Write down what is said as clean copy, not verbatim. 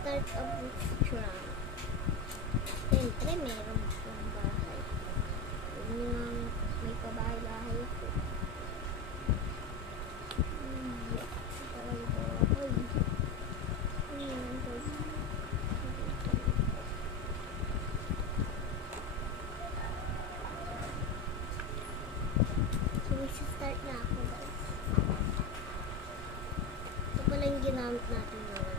start a bootstrap. Siyempre, meron pong bahay. Yung may pabahay-bahay po. Start na ako, guys. Ito pala yung ginamit natin ngayon.